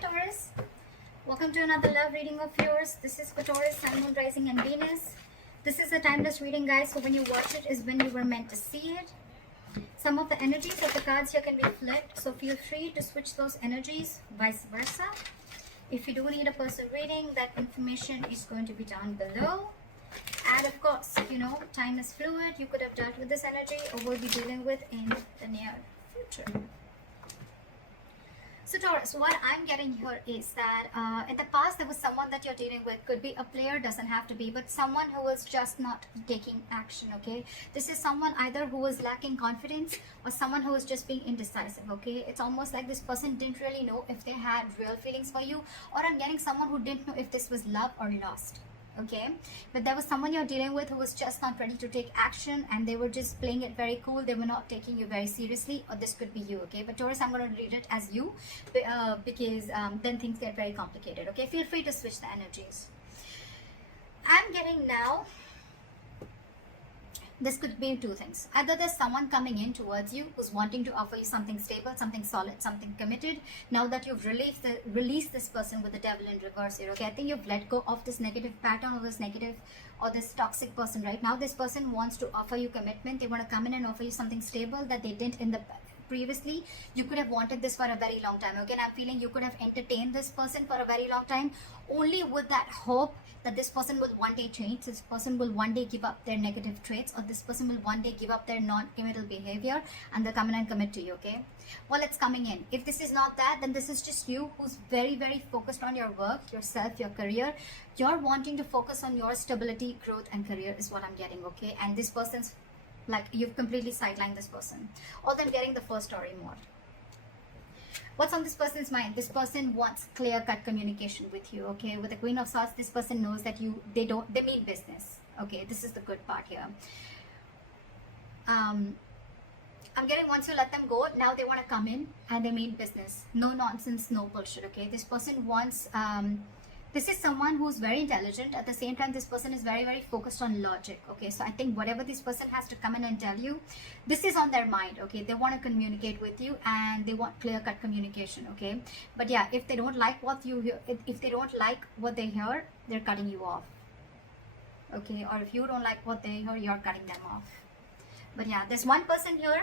Taurus. Welcome to another love reading of yours. This is for Taurus, Sun, Moon, Rising and Venus. This is a timeless reading, guys, so when you watch it is when you were meant to see it. Some of the energies of the cards here can be flipped, so feel free to switch those energies, vice versa. If you do need a personal reading, that information is going to be down below. And of course, time is fluid. You could have dealt with this energy or will be dealing with in the near future. So Taurus, what I'm getting here is that in the past there was someone that you're dealing with. Could be a player, doesn't have to be, but someone who is just not taking action, okay? This is someone either who is lacking confidence or someone who is just being indecisive, okay? It's almost like this person didn't really know if they had real feelings for you, or I'm getting someone who didn't know if this was love or lust. Okay, but there was someone you're dealing with who was just not ready to take action, and they were just playing it very cool. They were not taking you very seriously, or this could be you. Okay, but Taurus, I'm going to read it as you because then things get very complicated. Okay, feel free to switch the energies. I'm getting now, this could be two things. Either there's someone coming in towards you who's wanting to offer you something stable, something solid, something committed. Now that you've released this person with the devil in reverse here, okay? I think you've let go of this negative pattern or this negative or this toxic person. Right now, this person wants to offer you commitment. They want to come in and offer you something stable that they didn't in the previously. You could have wanted this for a very long time. Okay, and I'm feeling you could have entertained this person for a very long time, only with that hope that this person will one day change, this person will one day give up their negative traits, or this person will one day give up their non-committal behavior and they'll come in and commit to you. Okay, well, it's coming in. If this is not that, then this is just you who's very, very focused on your work, yourself, your career. You're wanting to focus on your stability, growth and career is what I'm getting. Okay, and this person's like you've completely sidelined this person. Although I'm getting the first story more. What's on this person's mind? This person wants clear-cut communication with you. Okay, with the Queen of Swords, this person knows that they mean business. Okay, this is the good part here. I'm getting once you let them go, now they want to come in and they mean business. No nonsense, no bullshit. Okay, this person wants this is someone who's very intelligent. At the same time, this person is very, very focused on logic. Okay, so I think whatever this person has to come in and tell you, this is on their mind. Okay, they want to communicate with you and they want clear-cut communication. Okay, but yeah, if they don't like what you hear, if they don't like what they hear, they're cutting you off. Okay, or if you don't like what they hear, you're cutting them off. But yeah, there's one person here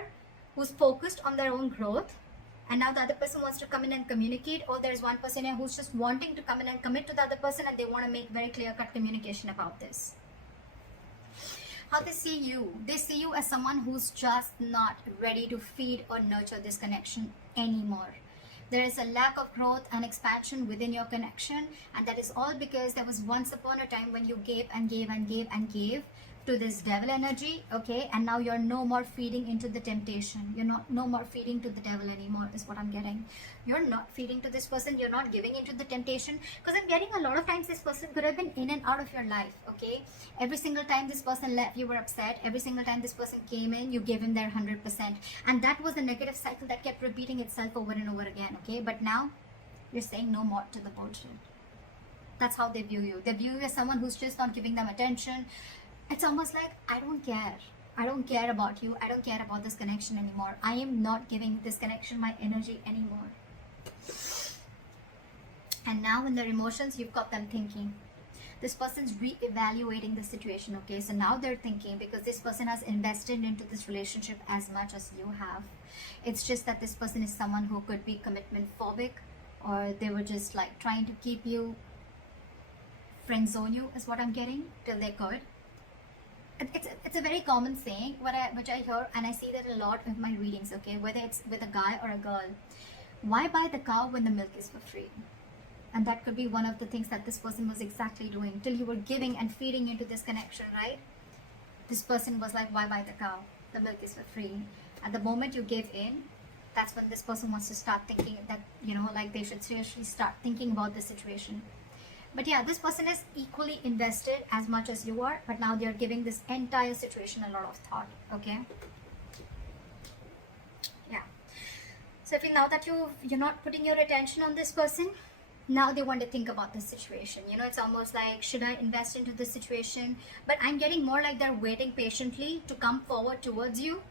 who's focused on their own growth, and now the other person wants to come in and communicate, or there's one person here who's just wanting to come in and commit to the other person, and they want to make very clear-cut communication about this. How they see you as someone who's just not ready to feed or nurture this connection anymore. There is a lack of growth and expansion within your connection, and that is all because there was once upon a time when you gave and gave and gave and gave to this devil energy. Okay, and now you're no more feeding into the temptation. You're no more feeding to the devil anymore is what I'm getting. You're not feeding to this person. You're not giving into the temptation, because I'm getting a lot of times this person could have been in and out of your life. Okay, every single time this person left, you were upset. Every single time this person came in, you gave him their 100%, and that was a negative cycle that kept repeating itself over and over again. Okay, but now you're saying no more to the bullshit. That's how they view you. They view you as someone who's just not giving them attention. It's almost like, I don't care. I don't care about you. I don't care about this connection anymore. I am not giving this connection my energy anymore. And now in their emotions, you've got them thinking. This person's re-evaluating the situation. Okay, so now they're thinking, because this person has invested into this relationship as much as you have. It's just that this person is someone who could be commitment phobic, or they were just like trying to keep you, friend zone you is what I'm getting, till they could. It's a very common saying which I hear, and I see that a lot in my readings. Okay, whether it's with a guy or a girl, why buy the cow when the milk is for free? And that could be one of the things that this person was exactly doing, till you were giving and feeding into this connection, right? This person was like, why buy the cow? The milk is for free. At the moment you give in, that's when this person wants to start thinking that, like they should seriously start thinking about the situation. But yeah, this person is equally invested as much as you are, but now they're giving this entire situation a lot of thought. Okay, yeah. So if now that you're not putting your attention on this person, now they want to think about this situation. It's almost like, should I invest into this situation? But I'm getting more like they're waiting patiently to come forward towards you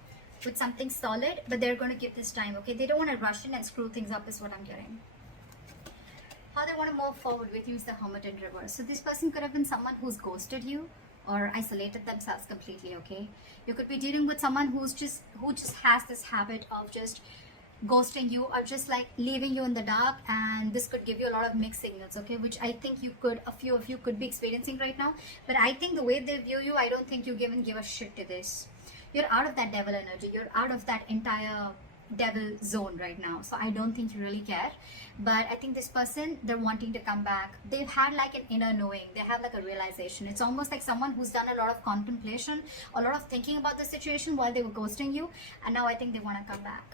with something solid, but they're going to give this time. Okay, they don't want to rush in and screw things up is what I'm getting. how they want to move forward with you is the Hermit in reverse. So this person could have been someone who's ghosted you or isolated themselves completely, okay? You could be dealing with someone who just has this habit of just ghosting you or just like leaving you in the dark, and this could give you a lot of mixed signals, okay, which I think a few of you could be experiencing right now. But I think the way they view you, I don't think you even give a shit to this. You're out of that devil energy, you're out of that entire devil zone right now, so I don't think you really care. But I think this person, they're wanting to come back. They've had like an inner knowing, they have like a realization. It's almost like someone who's done a lot of contemplation, a lot of thinking about the situation while they were ghosting you, and now I think they want to come back.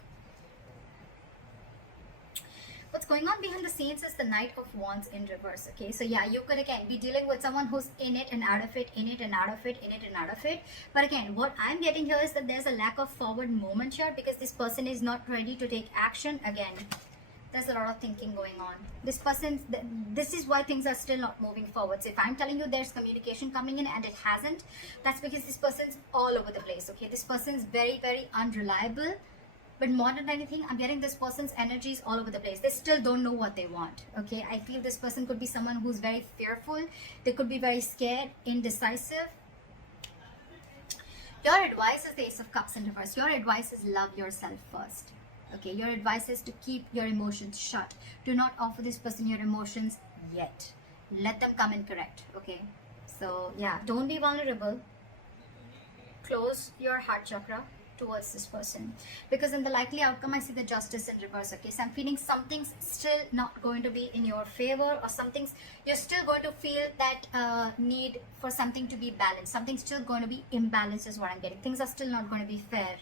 What's going on behind the scenes is the Knight of Wands in reverse, okay? So yeah, you could again be dealing with someone who's in it and out of it, in it and out of it, in it and out of it. But again, what I'm getting here is that there's a lack of forward movement here because this person is not ready to take action. Again, there's a lot of thinking going on. This is why things are still not moving forward. So if I'm telling you there's communication coming in and it hasn't, that's because this person's all over the place, okay? This person's very, very unreliable. But more than anything, I'm getting this person's energies all over the place. They still don't know what they want, okay? I feel this person could be someone who's very fearful. They could be very scared, indecisive. Your advice is the Ace of Cups in reverse. Your advice is love yourself first, okay? Your advice is to keep your emotions shut. Do not offer this person your emotions yet. Let them come in correct, okay? So yeah, don't be vulnerable. Close your heart chakra towards this person, because in the likely outcome I see the Justice in reverse, okay? So I'm feeling something's still not going to be in your favor, or you're still going to feel that need for something to be balanced. Something's still going to be imbalanced is what I'm getting. Things are still not going to be fair.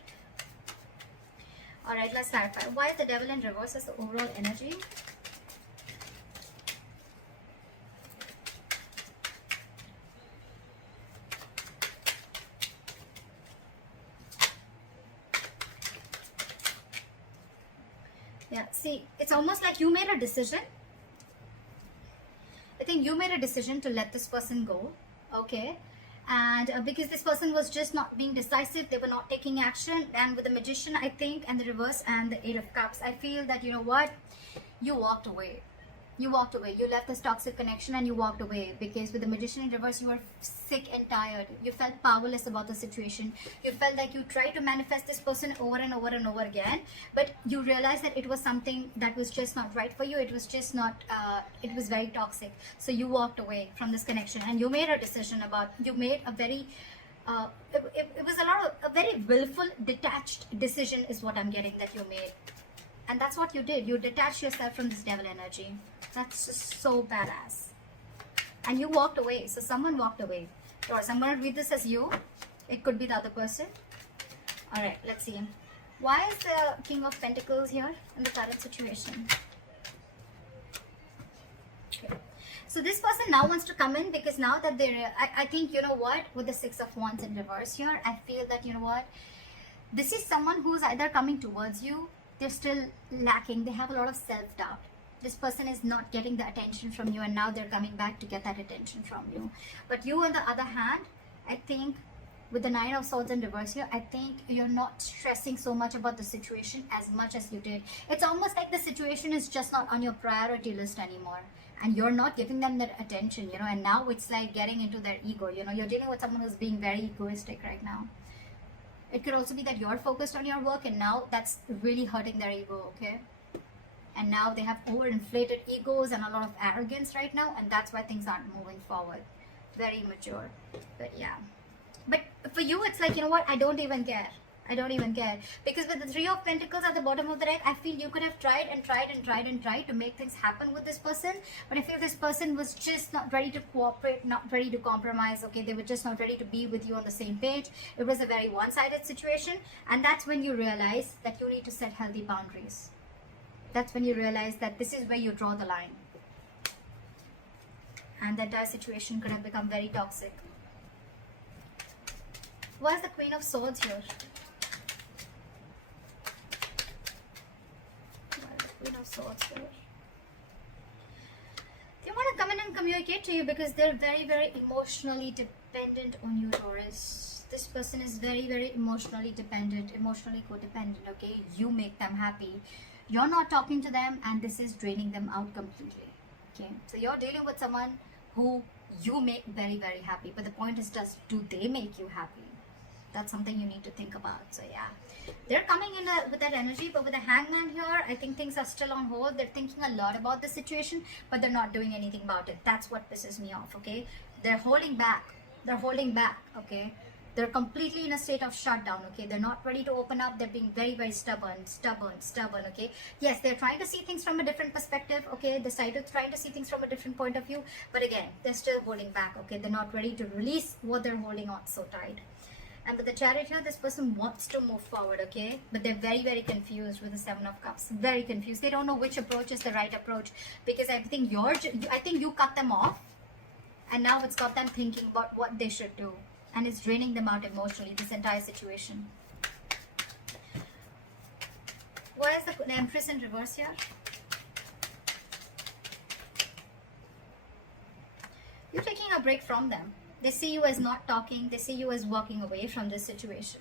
All right, let's clarify. Why is the Devil in reverse as the overall energy? Yeah, see, it's almost like you made a decision. I think you made a decision to let this person go, okay? And because this person was just not being decisive, they were not taking action. And with the Magician, I think, and the reverse and the Eight of Cups, I feel that, you know what? You walked away. You walked away. You left this toxic connection and you walked away, because with the Magician in reverse, you were sick and tired. You felt powerless about the situation. You felt like you tried to manifest this person over and over and over again, but you realized that it was something that was just not right for you. It was just not, it was very toxic. So you walked away from this connection and you made a decision you made a very, it was a very willful, detached decision is what I'm getting that you made. And that's what you did. You detached yourself from this devil energy. That's just so badass. And you walked away. So someone walked away. Or I'm going to read this as you. It could be the other person. Alright, let's see. Why is the King of Pentacles here in the current situation? Okay. So this person now wants to come in, because now that I think, you know what, with the Six of Wands in reverse here, I feel that, you know what, this is someone who's either coming towards you, they're still lacking, they have a lot of self-doubt. This person is not getting the attention from you, and now they're coming back to get that attention from you. But you, on the other hand, I think with the Nine of Swords in reverse here, I think you're not stressing so much about the situation as much as you did. It's almost like the situation is just not on your priority list anymore, and you're not giving them that attention, you know, and now it's like getting into their ego, you know. You're dealing with someone who's being very egoistic right now. It could also be that you're focused on your work, and now that's really hurting their ego, okay? And now they have overinflated egos and a lot of arrogance right now, and that's why things aren't moving forward. Very immature. But yeah. But for you, it's like, you know what, I don't even care. I don't even care. Because with the Three of Pentacles at the bottom of the deck, I feel you could have tried and tried and tried and tried to make things happen with this person. But I feel this person was just not ready to cooperate, not ready to compromise, okay? They were just not ready to be with you on the same page. It was a very one-sided situation. And that's when you realize that you need to set healthy boundaries. That's when you realize that this is where you draw the line. And the entire situation could have become very toxic. Why is the Queen of Swords here? Why is the Queen of Swords here? They want to come in and communicate to you because they're very, very emotionally dependent on you, Taurus. This person is very, very emotionally dependent, emotionally codependent, okay? You make them happy. You're not talking to them, and this is draining them out completely. Okay, so you're dealing with someone who you make very, very happy, but the point is, do they make you happy? That's something you need to think about. So yeah, they're coming in with that energy, but with the Hangman here, I think things are still on hold. They're thinking a lot about the situation, but they're not doing anything about it. That's what pisses me off. Okay, they're holding back. Okay, they're completely in a state of shutdown. Okay, they're not ready to open up. They're being very, very stubborn. Okay, yes, they're trying to see things from a different perspective. Okay, they're trying to see things from a different point of view, but again, they're still holding back. Okay, they're not ready to release what they're holding on so tight. And with the Chariot here, this person wants to move forward, okay? But they're very, very confused with the Seven of Cups. Very confused. They don't know which approach is the right approach, because I think you cut them off, and now it's got them thinking about what they should do, and it's draining them out emotionally, this entire situation. Why is the Empress in reverse here? You're taking a break from them. They see you as not talking. They see you as walking away from this situation.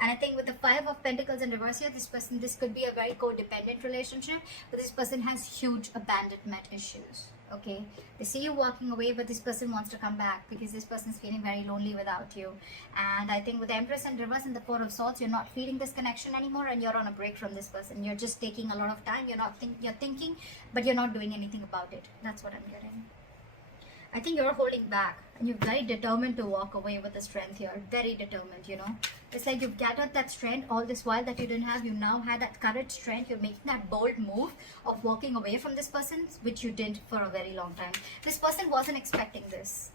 And I think with the Five of Pentacles in reverse here, this could be a very codependent relationship, but this person has huge abandonment issues. Okay, they see you walking away, but this person wants to come back because this person is feeling very lonely without you. And I think with the Empress in reverse and the Four of Swords, you're not feeling this connection anymore, and you're on a break from this person. You're just taking a lot of time. You're thinking, but you're not doing anything about it. That's what I'm getting. I think you're holding back, and you're very determined to walk away with the strength here. Very determined, you know. It's like you've gathered that strength all this while that you didn't have. You now had that courage, strength. You're making that bold move of walking away from this person, which you did for a very long time. This person wasn't expecting this.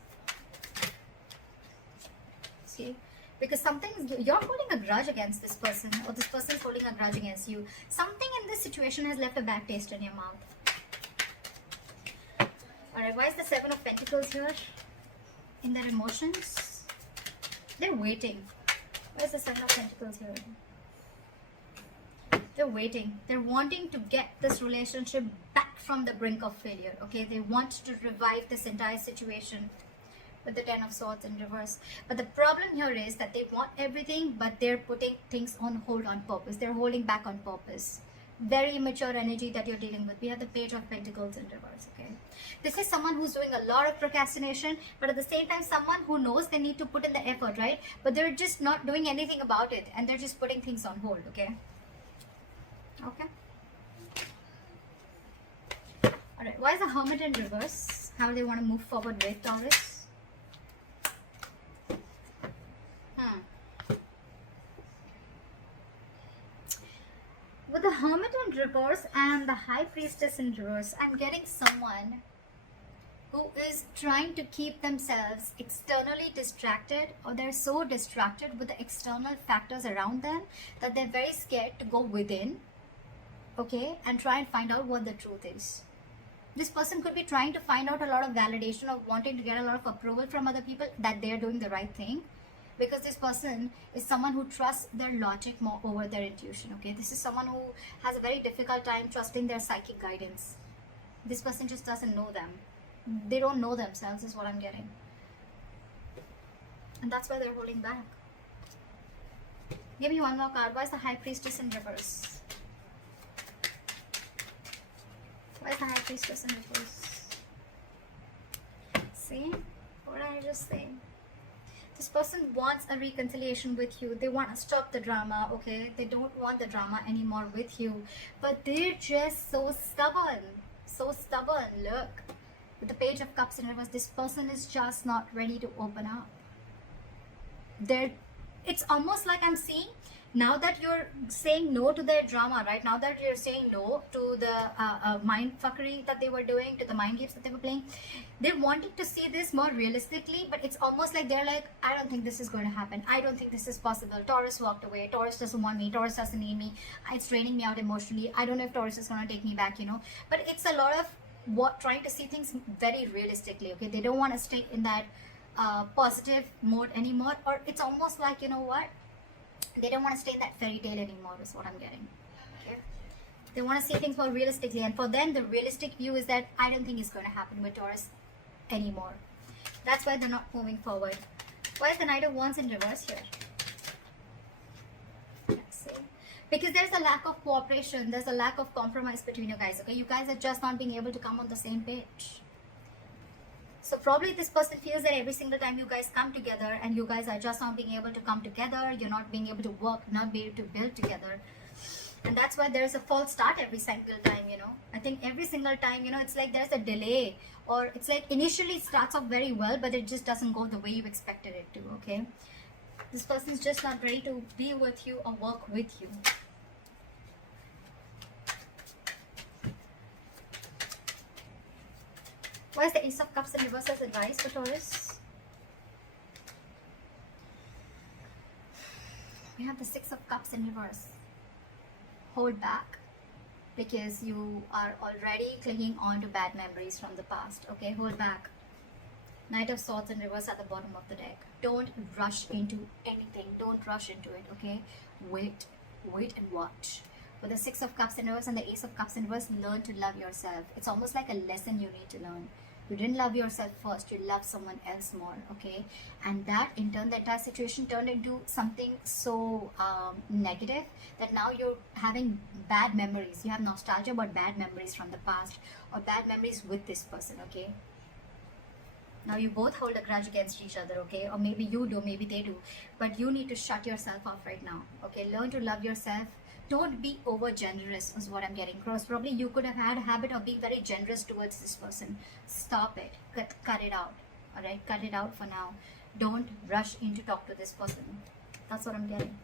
See? Because you're holding a grudge against this person, or this person's holding a grudge against you. Something in this situation has left a bad taste in your mouth. Alright, why is the Seven of Pentacles here? In their emotions? They're waiting. Why is the Seven of Pentacles here? They're waiting. They're wanting to get this relationship back from the brink of failure. Okay, they want to revive this entire situation with the Ten of Swords in reverse. But the problem here is that they want everything, but they're putting things on hold on purpose. They're holding back on purpose. Very immature energy that you're dealing with. We have the Page of Pentacles in reverse. Okay, this is someone who's doing a lot of procrastination, but at the same time someone who knows they need to put in the effort, right? But they're just not doing anything about it, and they're just putting things on hold. Okay. All right, why is the Hermit in reverse? How do they want to move forward with Taurus? With the Hermit in reverse and the High Priestess in reverse, I'm getting someone who is trying to keep themselves externally distracted, or they're so distracted with the external factors around them that they're very scared to go within, okay, and try and find out what the truth is. This person could be trying to find out a lot of validation, of wanting to get a lot of approval from other people that they're doing the right thing. Because this person is someone who trusts their logic more over their intuition, okay? This is someone who has a very difficult time trusting their psychic guidance. This person just doesn't know them. They don't know themselves is what I'm getting. And that's why they're holding back. Give me one more card. Why is the High Priestess in reverse? Why is the High Priestess in reverse? See? What did I just say? This person wants a reconciliation with you. They want to stop the drama, okay? They don't want the drama anymore with you. But they're just so stubborn. So stubborn. Look. With the Page of Cups in reverse, this person is just not ready to open up. It's almost like I'm seeing, now that you're saying no to their drama, right? Now that you're saying no to the mind fuckery that they were doing, to the mind games that they were playing, they wanted to see this more realistically, but it's almost like they're like, I don't think this is going to happen. I don't think this is possible. Taurus walked away. Taurus doesn't want me. Taurus doesn't need me. It's draining me out emotionally. I don't know if Taurus is going to take me back, you know. But it's a lot of trying to see things very realistically, okay? They don't want to stay in that positive mode anymore, or it's almost like, you know what? They don't want to stay in that fairy tale anymore is what I'm getting. Okay? They want to see things more realistically, and for them the realistic view is that I don't think it's going to happen with Taurus anymore. That's why they're not moving forward. Why is the Knight of Wands in reverse here? Let's see. because there's a lack of cooperation, there's a lack of compromise between you guys, okay? You guys are just not being able to come on the same page. So probably this person feels that every single time you guys come together and you guys are just not being able to come together, you're not being able to work, not be able to build together. And that's why there's a false start every single time, you know. I think every single time, you know, it's like there's a delay, or it's like initially it starts off very well, but it just doesn't go the way you expected it to, okay? This person's just not ready to be with you or work with you. Why is the Ace of Cups in reverse as advice for Taurus? We have the Six of Cups in reverse. Hold back, because you are already clinging on to bad memories from the past, okay? Hold back. Knight of Swords in reverse at the bottom of the deck. Don't rush into anything. Don't rush into it, okay? Wait and watch. With the Six of Cups in reverse and the Ace of Cups in reverse, learn to love yourself. It's almost like a lesson you need to learn. You didn't love yourself first, you love someone else more, okay? And that in turn, the entire situation turned into something so negative that now you're having bad memories. You have nostalgia about bad memories from the past, or bad memories with this person, okay? Now you both hold a grudge against each other, okay? Or maybe you do, maybe they do. But you need to shut yourself off right now, okay? Learn to love yourself. Don't be over generous is what I'm getting across. Probably you could have had a habit of being very generous towards this person. Stop it. Cut it out. Alright? Cut it out for now. Don't rush in to talk to this person. That's what I'm getting.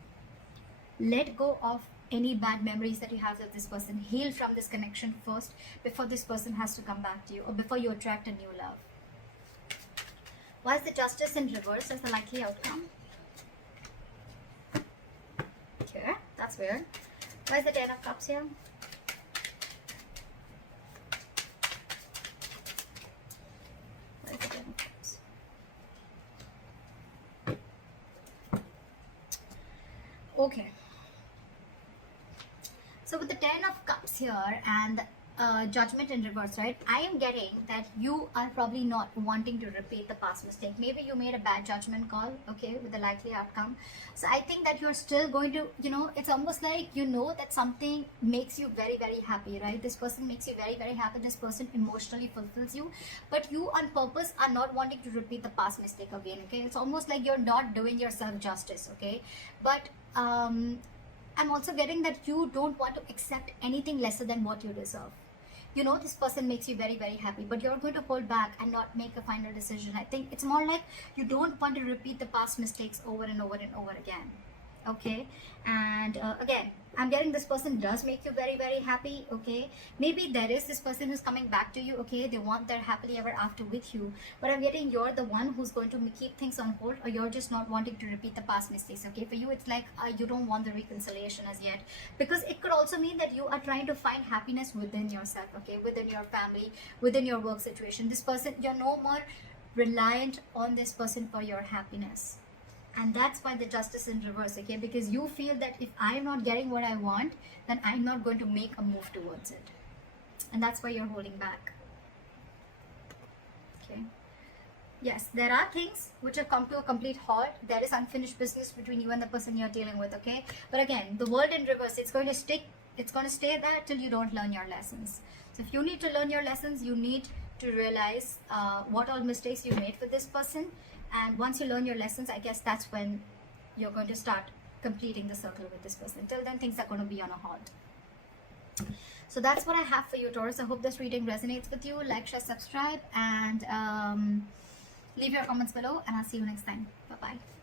Let go of any bad memories that you have with this person. Heal from this connection first before this person has to come back to you, or before you attract a new love. Why is the Justice in reverse as the likely outcome? Okay, that's weird. Why is the Ten of Cups here? Why is the Ten of Cups? Okay. So with the Ten of Cups here and Judgment in reverse, right? I am getting that you are probably not wanting to repeat the past mistake. Maybe you made a bad judgment call, okay, with the likely outcome. So I think that you're still going to, you know, it's almost like you know that something makes you very, very happy, right? This person makes you very, very happy. This person emotionally fulfills you. But you on purpose are not wanting to repeat the past mistake again, okay? It's almost like you're not doing yourself justice, okay? But I'm also getting that you don't want to accept anything lesser than what you deserve. You know this person makes you very, very happy, but you're going to hold back and not make a final decision. I think it's more like you don't want to repeat the past mistakes over and over and over again. Okay, and again, I'm getting this person does make you very, very happy. Okay, maybe there is this person who's coming back to you. Okay, they want their happily ever after with you, but I'm getting you're the one who's going to keep things on hold, or you're just not wanting to repeat the past mistakes. Okay, for you it's like you don't want the reconciliation as yet, because it could also mean that you are trying to find happiness within yourself. Okay, within your family, within your work situation. This person, you're no more reliant on this person for your happiness. And that's why the Justice in reverse, okay? Because you feel that if I'm not getting what I want, then I'm not going to make a move towards it. And that's why you're holding back. Okay. Yes, there are things which have come to a complete halt. There is unfinished business between you and the person you're dealing with, okay? But again, the world in reverse, it's going to stick. It's going to stay there till you don't learn your lessons. So if you need to learn your lessons, you need to realize what all mistakes you made with this person. And once you learn your lessons, I guess that's when you're going to start completing the circle with this person. Till then, things are going to be on a halt. So that's what I have for you, Taurus. I hope this reading resonates with you. Like, share, subscribe, and leave your comments below. And I'll see you next time. Bye-bye.